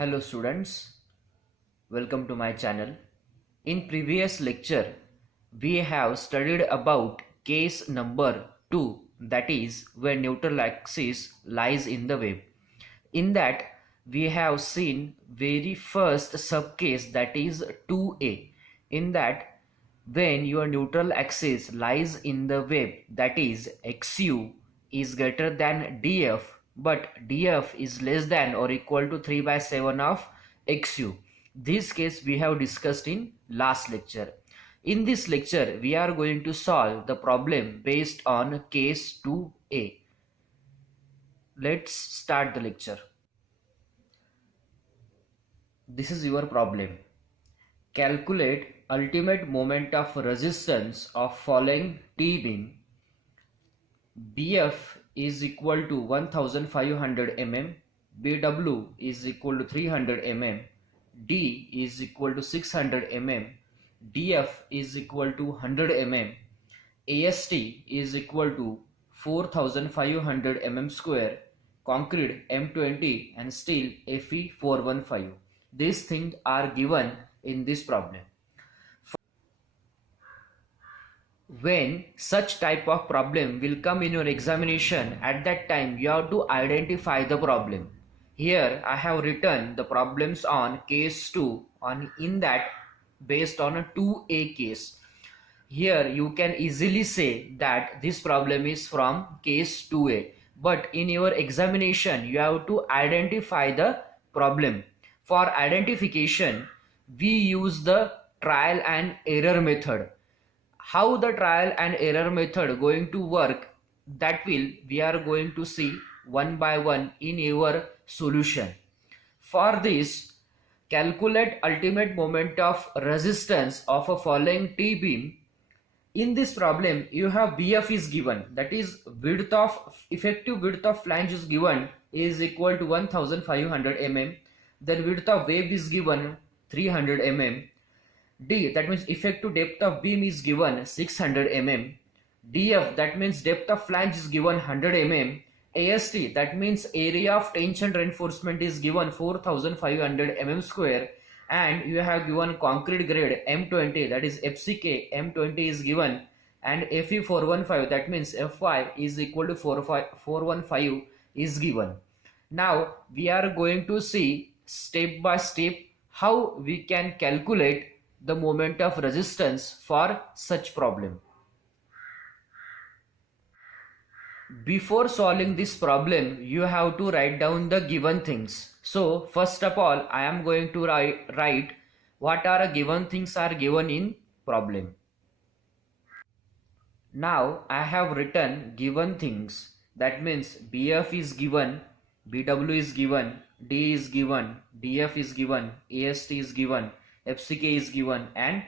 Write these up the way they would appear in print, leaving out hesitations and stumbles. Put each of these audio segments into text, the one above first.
Hello students, welcome to my channel. In previous lecture, we have studied about case number 2, that is when neutral axis lies in the wave. In that, we have seen very first subcase, that is 2a. In that, when your neutral axis lies in the wave, that is xu is greater than df, but df is less than or equal to 3 by 7 of xu. This case we have discussed in last lecture. In this lecture, we are going to solve the problem based on case 2a. Let's start the lecture. This is your problem. Calculate ultimate moment of resistance of following T-beam. BF is equal to 1500 mm, BW is equal to 300 mm, D is equal to 600 mm, DF is equal to 100 mm, AST is equal to 4500 mm square, concrete M20 and steel Fe415. These things are given in this problem. When such type of problem will come in your examination, at that time you have to identify the problem. Here I have written the problems on case 2, in that based on a 2a case. Here you can easily say that this problem is from case 2a, but in your examination you have to identify the problem. For identification, we use the trial and error method. How the trial and error method going to work, that we are going to see one by one in your solution. For this, calculate ultimate moment of resistance of a following T-beam. In this problem, you have BF is given, that is effective width of flange is given is equal to 1500 mm. Then width of wave is given 300 mm. D, that means effective depth of beam is given 600 mm. DF, that means depth of flange is given 100 mm. AST, that means area of tension reinforcement is given 4500 mm square, and you have given concrete grade M20, that is FCK M20 is given, and Fe415, that means Fy is equal to 415 is given. Now we are going to see step by step how we can calculate the moment of resistance for such problem. Before solving this problem, you have to write down the given things. So first of all, I am going to write what are given things are given in problem. Now I have written given things, that means BF is given, BW is given, D is given, DF is given, AST is given, FCK is given, and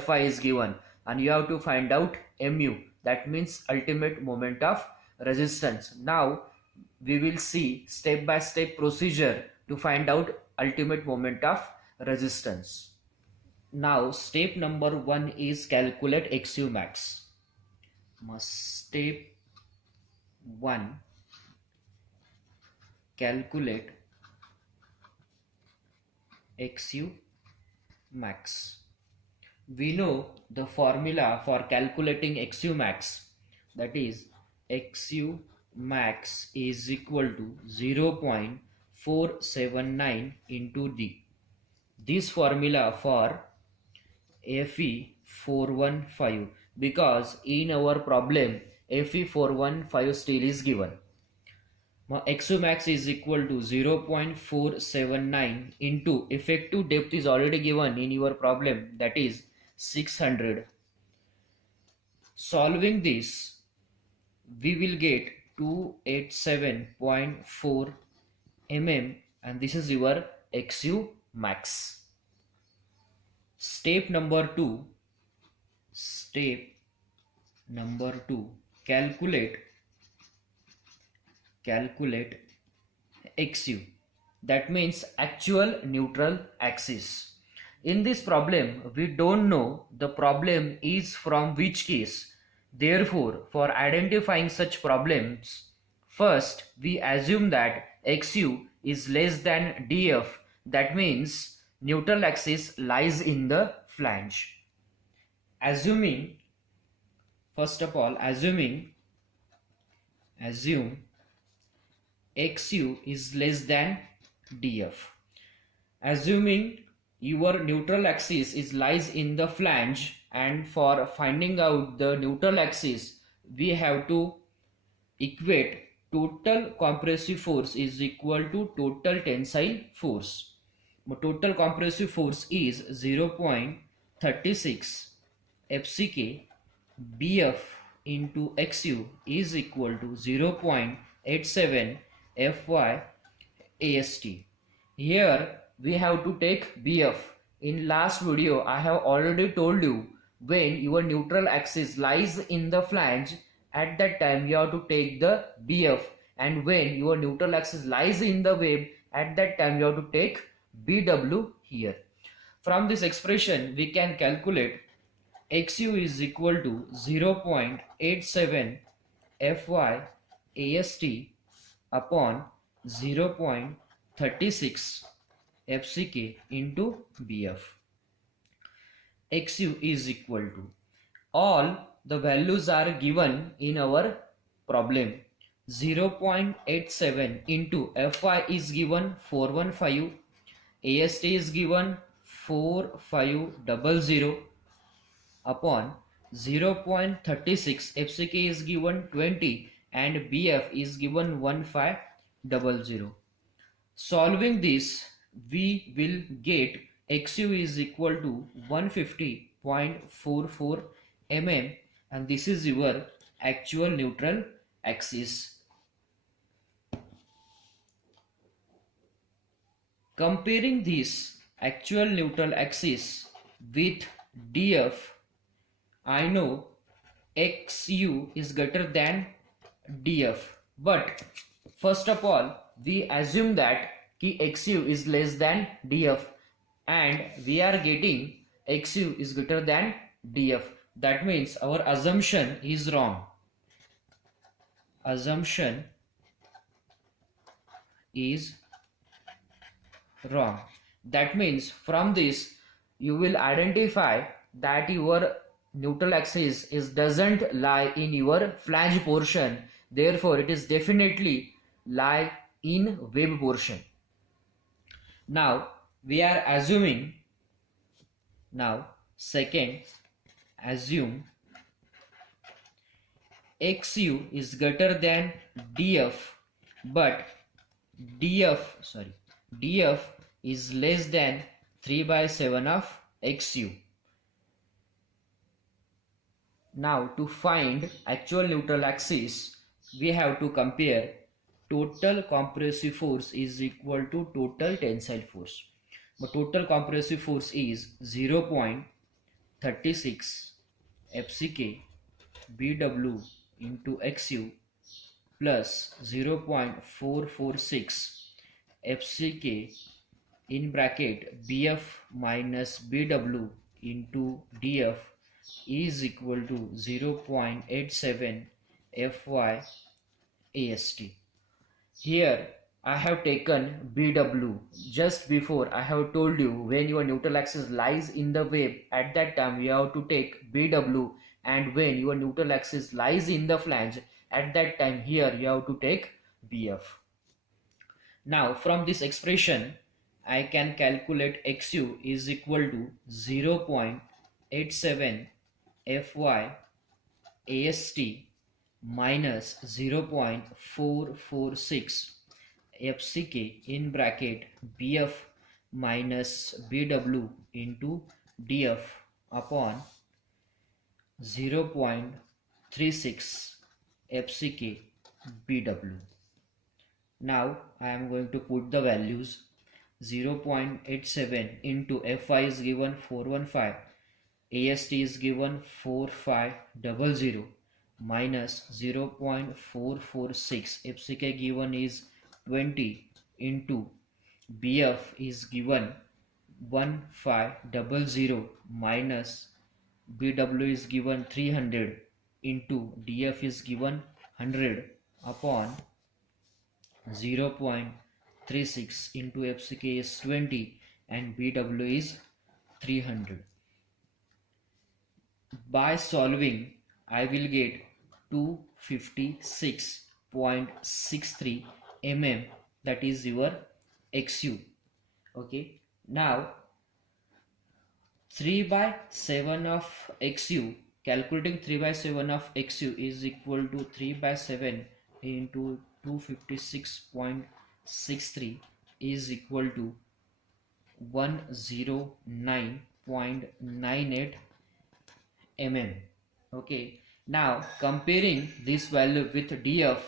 Fi is given, and you have to find out Mu, that means ultimate moment of resistance. Now we will see step by step procedure to find out ultimate moment of resistance. Now step number 1 is calculate XU max. Step 1, calculate XU max. We know the formula for calculating XU max, that is XU max is equal to 0.479 into D. This formula for Fe415, because in our problem Fe415 still is given. Now XU max is equal to 0.479 into effective depth is already given in your problem, that is 600. Solving this, we will get 287.4 mm, and this is your XU max. Step number 2, calculate XU, that means actual neutral axis. In this problem, we don't know the problem is from which case. Therefore, for identifying such problems, first we assume that XU is less than DF, That means neutral axis lies in the flange. Assuming, first of all, assume XU is less than DF. Assuming your neutral axis is lies in the flange, and for finding out the neutral axis we have to equate total compressive force is equal to total tensile force. Total compressive force is 0.36 FCK. BF into XU is equal to 0.87 FY AST. Here we have to take BF. In last video I have already told you, when your neutral axis lies in the flange, at that time you have to take the BF, and when your neutral axis lies in the web, at that time you have to take BW here. From this expression we can calculate XU is equal to 0.87 FY AST upon 0.36 FCK into BF. XU is equal to, all the values are given in our problem. 0.87 into Fy is given 415, AST is given 4500 upon 0.36, FCK is given 20 and BF is given 1500. Solving this, we will get XU is equal to 150.44 mm, and this is your actual neutral axis. Comparing this actual neutral axis with DF, I know XU is greater than DF, but first of all we assume that XU is less than DF, and we are getting XU is greater than DF. That means our assumption is wrong. Assumption is wrong. That means from this you will identify that your neutral axis doesn't lie in your flange portion, therefore it is definitely lie in web portion. Now we are assuming, now second, assume XU is greater than DF, but DF is less than 3/7 of XU. Now to find actual neutral axis, we have to compare total compressive force is equal to total tensile force. But total compressive force is 0.36 FCK BW into XU plus 0.446 FCK in bracket BF minus BW into DF is equal to 0.87 FY AST. Here I have taken BW. Just before I have told you, when your neutral axis lies in the web, at that time you have to take BW, and when your neutral axis lies in the flange, at that time here you have to take BF. Now from this expression I can calculate XU is equal to 0.87 FY AST minus 0.446 FCK in bracket BF minus BW into DF upon 0.36 FCK BW. Now I am going to put the values. 0.87 into Fy is given 415, AST is given 4500 minus 0.446, FCK given is 20 into BF is given 1500 minus BW is given 300 into DF is given 100 upon 0.36 36 into FCK is 20 and BW is 300. By solving, I will get 256.63 mm, that is your XU. Okay, now 3 by 7 of XU, calculating 3 by 7 of XU is equal to 3 by 7 into 256.63 is equal to 109.98 mm. Okay, now comparing this value with DF,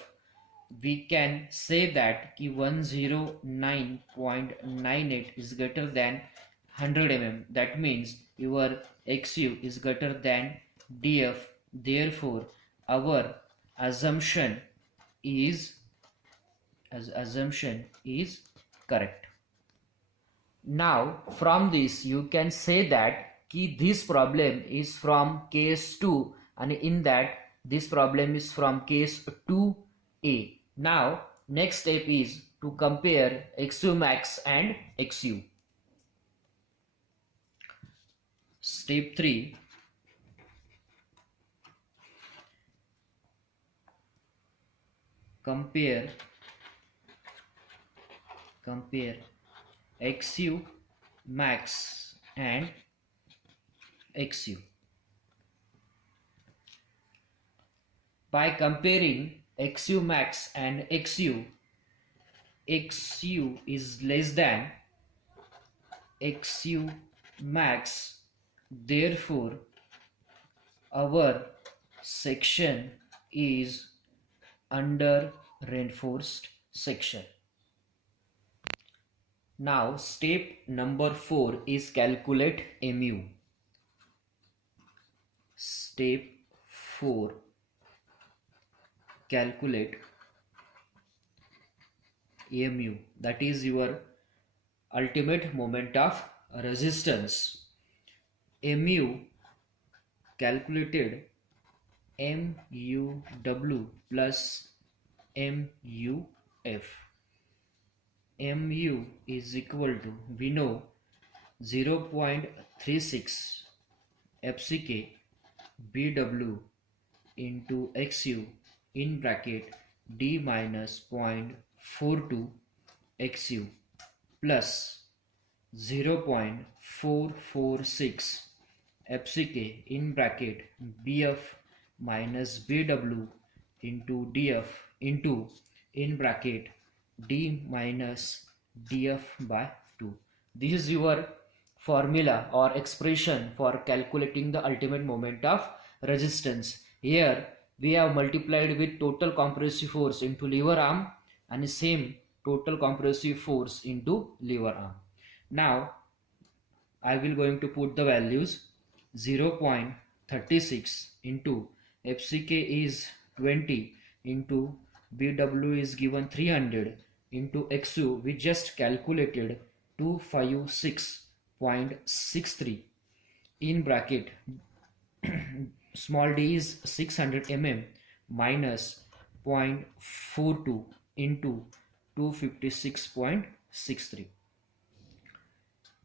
we can say that 109.98 is greater than 100 mm. That means your XU is greater than DF. Therefore, our assumption is correct. Now from this you can say that this problem is from case 2 and in that this problem is from case 2A. Now next step is to compare XU max and XU. Step 3. Compare XU max and XU. By comparing XU max and XU, XU is less than XU max, therefore our section is under reinforced section. Now step number 4 is calculate MU. Step 4, calculate MU, that is your ultimate moment of resistance. MU calculated MUW plus MUF. MU is equal to, we know, 0.36 FCK BW into XU in bracket D minus 0.42 XU plus 0.446 FCK in bracket BF minus BW into DF into in bracket D minus DF by 2. This is your formula or expression for calculating the ultimate moment of resistance. Here we have multiplied with total compressive force into lever arm and same total compressive force into lever arm. Now I will going to put the values. 0.36 into FCK is 20 into BW is given 300 into XU we just calculated 256.63 in bracket small d is 600 mm minus 0.42 into 256.63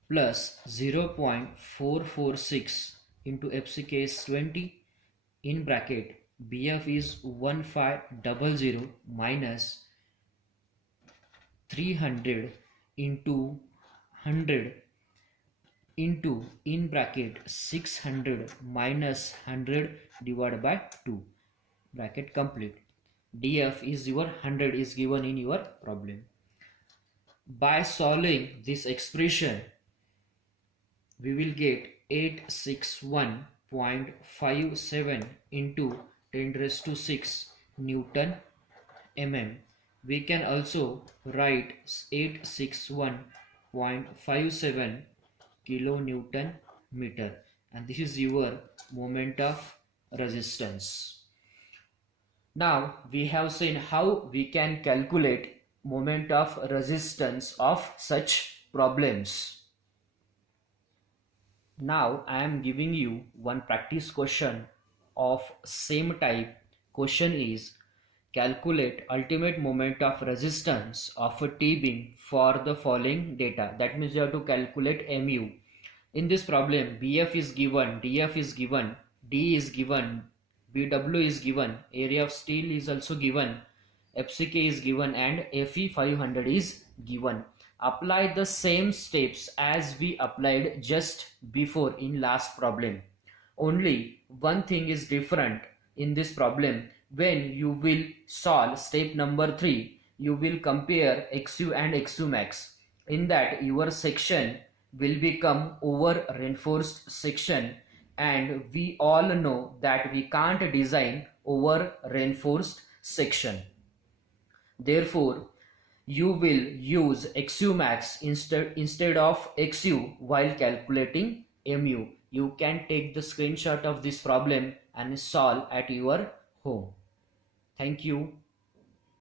plus 0.446 into FCK is 20 in bracket BF is 1500 minus 300 into 100 into in bracket 600 minus 100 divided by 2 bracket complete. DF is your 100 is given in your problem. By solving this expression we will get 861.57 into 10 raised to 6 Newton mm. We can also write 861.57 kilonewton meter, and this is your moment of resistance. Now we have seen how we can calculate moment of resistance of such problems. Now I am giving you one practice question of same type. Question is, calculate ultimate moment of resistance of a T-beam for the following data. That means you have to calculate mu. In this problem, BF is given, DF is given, D is given, BW is given, area of steel is also given, FCK is given, and FE 500 is given. Apply the same steps as we applied just before in last problem. Only one thing is different in this problem. When you will solve step number 3, you will compare XU and XU max. In that, your section will become over reinforced section, and we all know that we can't design over reinforced section. Therefore, you will use XU max instead of XU while calculating MU. You can take the screenshot of this problem and solve at your home. Thank you.